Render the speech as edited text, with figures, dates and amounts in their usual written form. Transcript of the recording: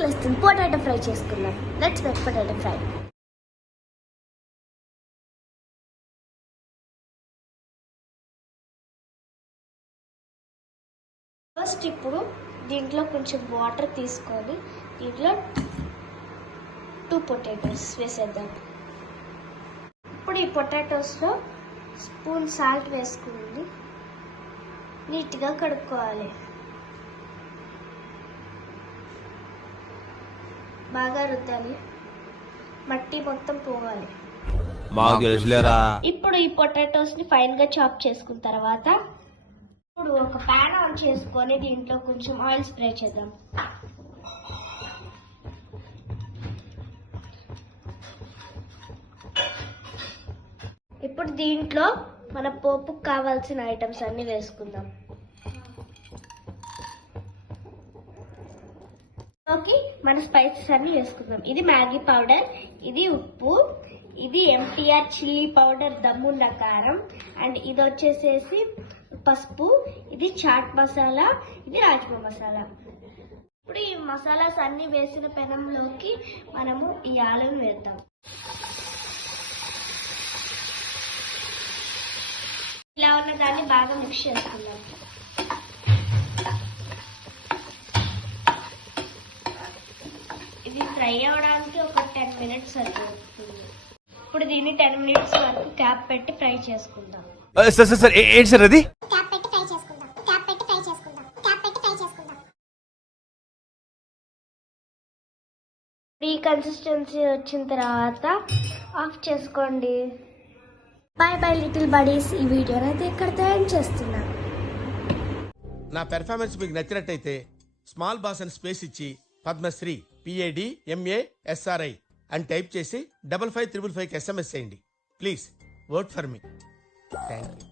ఆకలిస్తుంది, potato fry చేసుకుందాం. Let's make potato fry. First ఇప్పుడు దీంట్లో కొంచెం వాటర్ తీసుకొని దీంట్లో 2 పొటాటోస్ వేసేద్దాం. ఇప్పుడు ఈ పొటాటోస్లో స్పూన్ సాల్ట్ వేసుకుని నీట్గా కడుక్కోవాలి. బాగా రుద్దాలి, మట్టి మొత్తం పోవాలి. ఇప్పుడు ఈ పొటాటోస్ ని ఫైన్ గా చాప్ చేసుకున్న తర్వాత ఇప్పుడు ఒక ప్యాన్ ఆన్ చేసుకొని దీంట్లో కొంచెం ఆయిల్ స్ప్రే చేద్దాం. ఇప్పుడు దీంట్లో మన పోపుకు కావాల్సిన ఐటమ్స్ అన్ని వేసుకుందాం. మన స్పైసెస్ అన్ని వేసుకుందాం. ఇది మ్యాగీ పౌడర్, ఇది ఉప్పు, ఇది MTR చిల్లీ పౌడర్ దమ్మున్న కారం, అండ్ ఇది వచ్చేసేసి పసుపు, ఇది చాట్ మసాలా, ఇది రాజ్మా మసాలా. ఇప్పుడు ఈ మసాలాస్ అన్ని వేసిన పెనంలోకి మనము ఈ ఆలుని వేద్దాం. ఇలా ఉన్న దాన్ని బాగా మిక్స్ చేసుకుందాం. ఇది ఫ్రై అవడానికి ఒక 10 మినిట్స్ సరిపోతుంది. ఇప్పుడు దీన్ని 10 మినిట్స్ వరకు క్యాప్ పెట్టి ఫ్రై చేసుకుందాం. సార్ ఏంటి సార్ అది? ఈ కన్సిస్టెన్సీ వచ్చిన తర్వాత ఆఫ్ చేసుకోండి. Bye bye little buddies. ఈ వీడియోని అయితే ఇక్కడితో ఎండ్ చేస్తున్నా. నా పెర్ఫార్మెన్స్ మీకు నచ్చినట్టయితే స్మాల్ బాస్ అని స్పేస్ ఇచ్చి పద్మశ్రీ PADMASRI అని టైప్ చేసి 5555 SMS చేయండి. Please vote for me. Thank you.